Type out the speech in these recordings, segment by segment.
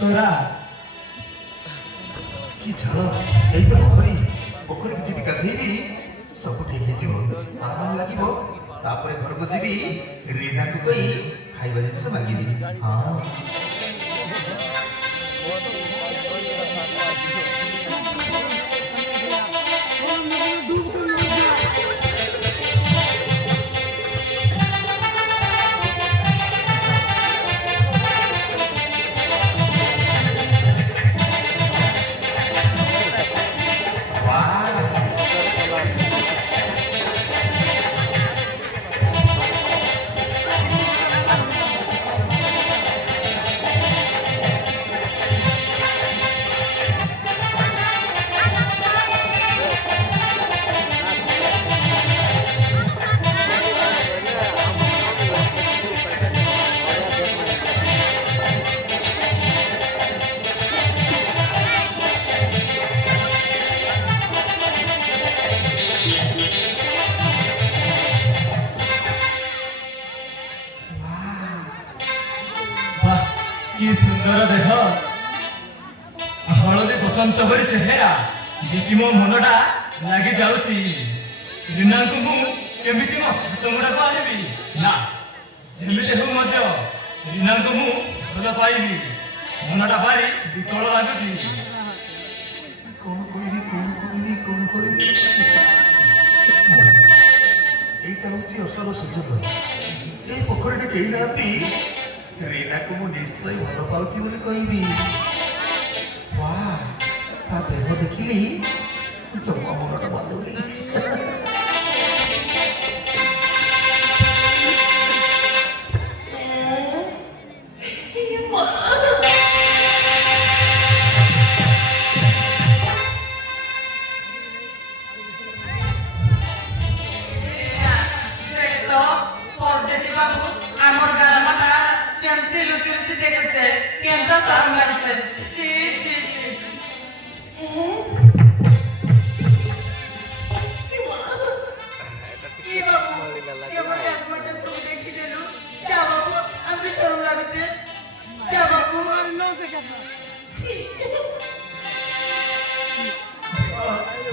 তোরা কি ଝାଳ ଏଇ ତ ପୋଖରୀକୁ ଯିବି ଗାଧେଇବି ସବୁ ଠିକ ହେଇଯିବ ଆରାମ ଲାଗିବ ତାପରେ ଘରକୁ ଯିବି ରୀନାକୁ କହି ଖାଇବା ଜିନିଷ ମାଗିବି ହଁ কি সুন্দর দেহ হলদি বসন্ত পরি চেহারা দেখি ମୋ ମନଟା ଲାଗି ଯାଉଛି ରୀନାଙ୍କୁ ମୁଁ କେମିତି ମୋ ହାତ ମୁଠାକୁ ଆଣିବି ନା ଯେମିତି ହେଉ ମଧ୍ୟ ରୀନାଙ୍କୁ ମୁଁ ଭଲ ପାଇବି ମନଟା ଭାରି ବିକଳ ଲାଗୁଛି କଣ କରିବି এইটা হচ্ছে অসল সুযোগ এই ପୋଖରୀରେ କେହି ନାହାନ୍ତି ରୀନାକୁ ମୁଁ ନିଶ୍ଚୟ ଭଲ ପାଉଛି ବୋଲି କହିବି ତା ଦେହ ଦେଖିଲି ଜମା ମନଟା ବାନ୍ଧୁନି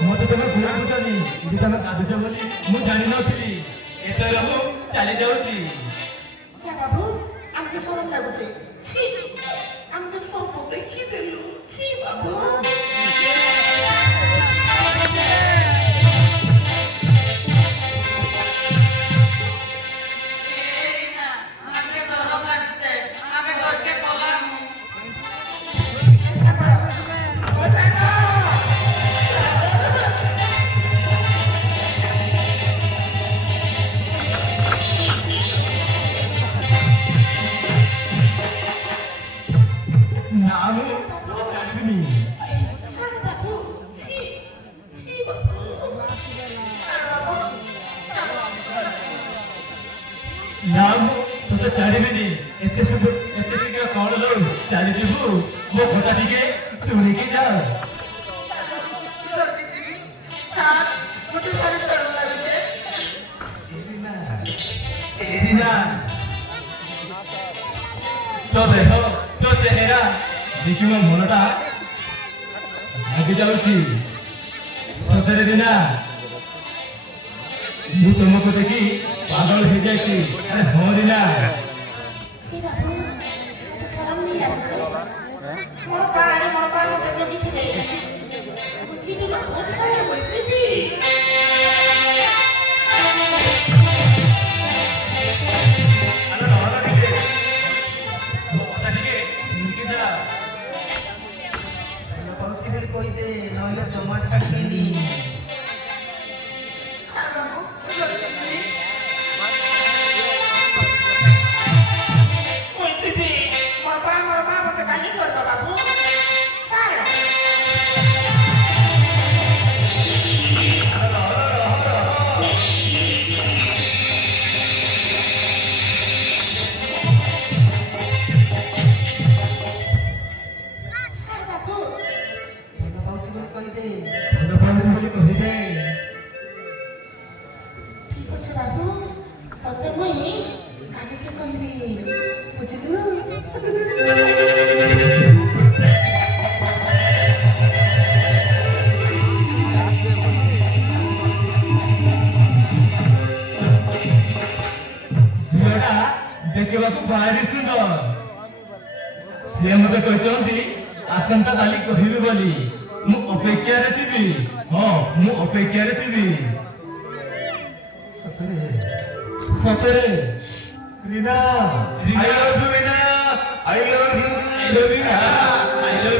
ମତେ ତମେ ଭୁଲ ବୁଝନି ଯଦି ତମେ କାନ୍ଦୁଛ ବୋଲି ମୁଁ ଜାଣିନଥିଲି ଏତେବେଳେ ମୁଁ ଚାଲି ଯାଉଛି ବାବୁ ଆମକୁ ସରମ ଲାଗୁଛି ଆମକୁ ସବୁ ଦେଖିଦେଲୁ ବାବୁ ତତେ ଛାଡ଼ିବିନି ଏତେ ଶୀଘ୍ର କଣ ଲୋ ଚାଲିଯିବୁ ମୋ କଥା ଟିକେ ଶୁଣିକି ଯାଅ ତୋ ଦେହ ତୋ ଚେହେରା ଦେଖି ମୋ ମନଟା ଲାଗି ଯାଉଛି ସତରେ ରୀନା ମୁଁ ତମକୁ ଦେଖି ପାଗଳ ହେଇଯାଇଛି ଆରେ ହଁ ରୀନା କହିଦେ ନହେଲେ ଜମା ଛାଡ଼ିବେନି ତତେ ମୁଇଁ କାଲିକେ କହିବି ବୁଝିଲୁ ଭାରି ସୁନ୍ଦର। ସେ ମତେ କହିଛନ୍ତି ଆସନ୍ତା କାଲି କହିବି ବୋଲି। ମୁଁ ଅପେକ୍ଷାରେ ଥିବି। ହଁ, ମୁଁ ଅପେକ୍ଷାରେ ଥିବି। ସତରେ ସତରେ ରୀନା, Reena. I love you Reena, I love you। I love you. I love